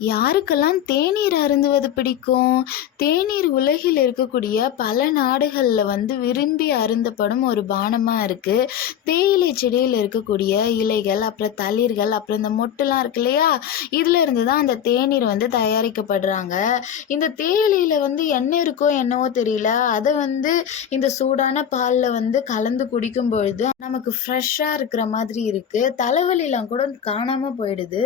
யாருக்கெல்லாம் தேநீர் அருந்துவது பிடிக்கும்? தேநீர் உலகில் இருக்கக்கூடிய பல நாடுகள்ல விரும்பி அருந்தப்படும் ஒரு பானமா இருக்கு. தேயிலை செடியில இருக்கக்கூடிய இலைகள், அப்புறம் தளிர்கள், அப்புறம் இந்த மொட்டுலாம் இருக்கு இல்லையா? இதுல இருந்து தான் அந்த தேநீர் தயாரிக்கப்படுறாங்க. இந்த தேயிலையில என்ன இருக்கோ என்னவோ தெரியல. அத இந்த சூடான பால்ல கலந்து குடிக்கும் பொழுது நமக்கு ஃப்ரெஷ்ஷா இருக்கிற மாதிரி இருக்கு. தலைவலிலாம் கூட காணாம போயிடுது.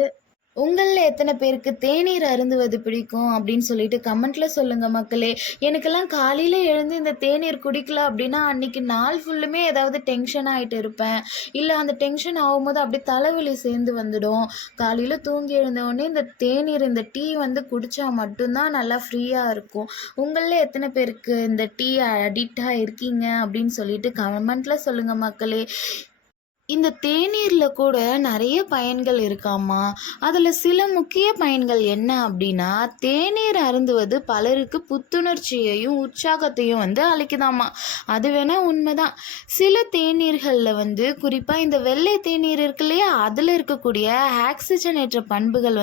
உங்கள்ல எத்தனை பேருக்கு தேநீர் அருந்துவது பிடிக்கும் அப்படின்னு சொல்லிட்டு கமெண்ட்ல சொல்லுங்க மக்களே. எனக்கெல்லாம் காலையில எழுந்து இந்த தேநீர் குடிக்கல அப்படின்னா அன்னைக்கு நாள் ஃபுல்லுமே ஏதாவது டென்ஷன் ஆயிட்டு இருப்பேன். இல்லை அந்த டென்ஷன் ஆகும்போது அப்படியே தலைவலி சேர்ந்து வந்துடும். காலையில தூங்கி எழுந்த உடனே இந்த தேநீர் இந்த டீ குடிச்சா மட்டும்தான் நல்லா ஃப்ரீயா இருக்கும். உங்கள எத்தனை பேருக்கு இந்த டீ அடிக்டா இருக்கீங்க அப்படின்னு சொல்லிட்டு கமெண்ட்ல சொல்லுங்க மக்களே. இந்த தேநீர்ல கூட நிறைய பயன்கள் இருக்காமா. அதுல சில முக்கிய பயன்கள் என்ன அப்படின்னா, தேநீர் அருந்துவது பலருக்கு புத்துணர்ச்சியையும் உற்சாகத்தையும் அளிக்குதாமா. அது வேணா உண்மைதான். சில தேநீர்கள்ல குறிப்பா இந்த வெள்ளை தேநீர் இருக்கு இல்லையா, அதுல இருக்கக்கூடிய ஆக்சிஜனேற்ற பண்புகள்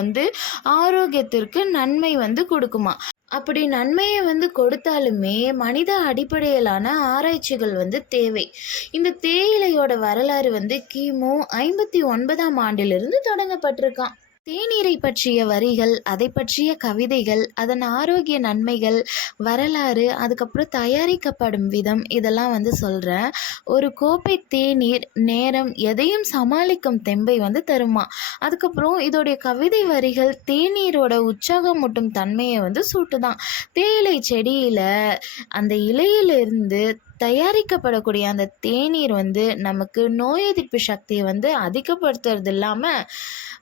ஆரோக்கியத்திற்கு நன்மை கொடுக்குமா. அப்படி நன்மையை கொடுத்தாலுமே மனித அடிப்படையிலான ஆராய்ச்சிகள் தேவை. இந்த தேயிலையோட வரலாறு கிமு 59ஆம் ஆண்டிலிருந்து தொடங்கப்பட்டிருக்கான். தேநீரை பற்றிய வரிகள், அதை பற்றிய கவிதைகள், அதன் ஆரோக்கிய நன்மைகள், வரலாறு, அதுக்கப்புறம் தயாரிக்கப்படும் விதம், இதெல்லாம் சொல்கிறேன். ஒரு கோப்பை தேநீர் நேரம் எதையும் சமாளிக்கும் தெம்பை தருமா. அதுக்கப்புறம் இதோடைய கவிதை வரிகள் தேநீரோட உற்சாகமூட்டும் தன்மையை சூட்டுதான். தேயிலை செடியில் அந்த இலையிலிருந்து தயாரிக்கப்படக்கூடிய அந்த தேநீர் நமக்கு நோய் எதிர்ப்பு சக்தியை அதிகப்படுத்துறது இல்லாமல்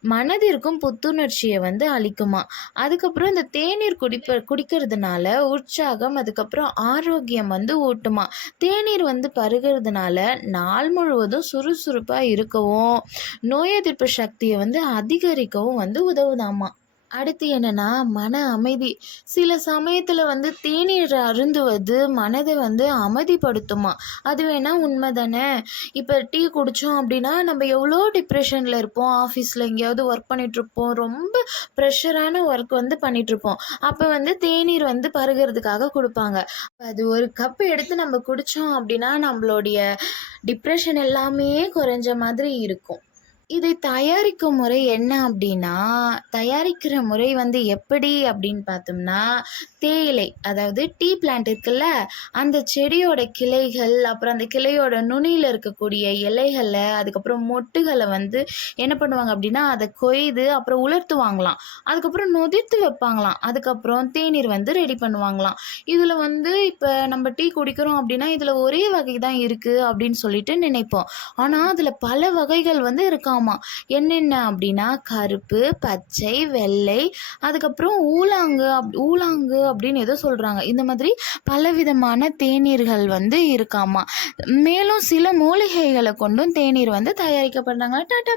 மனதிற்கும் புத்துணர்ச்சியை அளிக்குமா. அதுக்கப்புறம் இந்த தேநீர் குடிக்கிறதுனால உற்சாகம், அதுக்கப்புறம் ஆரோக்கியம் ஊட்டுமா. தேநீர் பருகிறதுனால நாள் முழுவதும் சுறுசுறுப்பாக இருக்கவும் நோய் எதிர்ப்பு சக்தியை அதிகரிக்கவும் உதவுதாமா. அடுத்து என்னன்னா மன அமைதி. சில சமயத்தில் தேநீர் அருந்துவது மனதை அமைதிப்படுத்துமா. அது வேணா உண்மை தானே. இப்போ டீ குடித்தோம் அப்படின்னா நம்ம எவ்வளோ டிப்ரெஷனில் இருப்போம். ஆஃபீஸில் எங்கேயாவது ஒர்க் பண்ணிகிட்ருப்போம். ரொம்ப ப்ரெஷரான ஒர்க் பண்ணிகிட்ருப்போம். அப்போ தேநீர் பருகிறதுக்காக கொடுப்பாங்க. அது ஒரு கப் எடுத்து நம்ம குடித்தோம் அப்படின்னா நம்மளுடைய டிப்ரெஷன் எல்லாமே குறைஞ்ச மாதிரி இருக்கும். இதை தயாரிக்கும் முறை என்ன அப்படின்னா, தயாரிக்கிற முறை எப்படி அப்படின்னு பார்த்தோம்னா, தேயிலை அதாவது டீ பிளான்ட் இருக்குல்ல, அந்த செடியோட கிளைகள், அப்புறம் அந்த கிளையோட நுனியில் இருக்கக்கூடிய இலைகளை, அதுக்கப்புறம் மொட்டுகளை என்ன பண்ணுவாங்க அப்படின்னா, அதை கொய்து அப்புறம் உலர்த்துவாங்களாம். அதுக்கப்புறம் நொதித்து வைப்பாங்களாம். அதுக்கப்புறம் தேநீர் ரெடி பண்ணுவாங்களாம். இதில் இப்போ நம்ம டீ குடிக்கிறோம் அப்படின்னா இதில் ஒரே வகை தான் இருக்குது அப்படின்னு சொல்லிட்டு நினைப்போம். ஆனால் அதில் பல வகைகள் இருக்காமா. என்னென்ன அப்படின்னா கருப்பு, பச்சை, வெள்ளை, அதுக்கப்புறம் ஊலாங்கு அப்படின்னு ஏதோ சொல்கிறாங்க. இந்த மாதிரி பலவிதமான தேநீர்கள் இருக்காமா. மேலும் சில மூலிகைகளை கொண்டும் தேநீர் தயாரிக்கப்படுறாங்க. டாட்டா.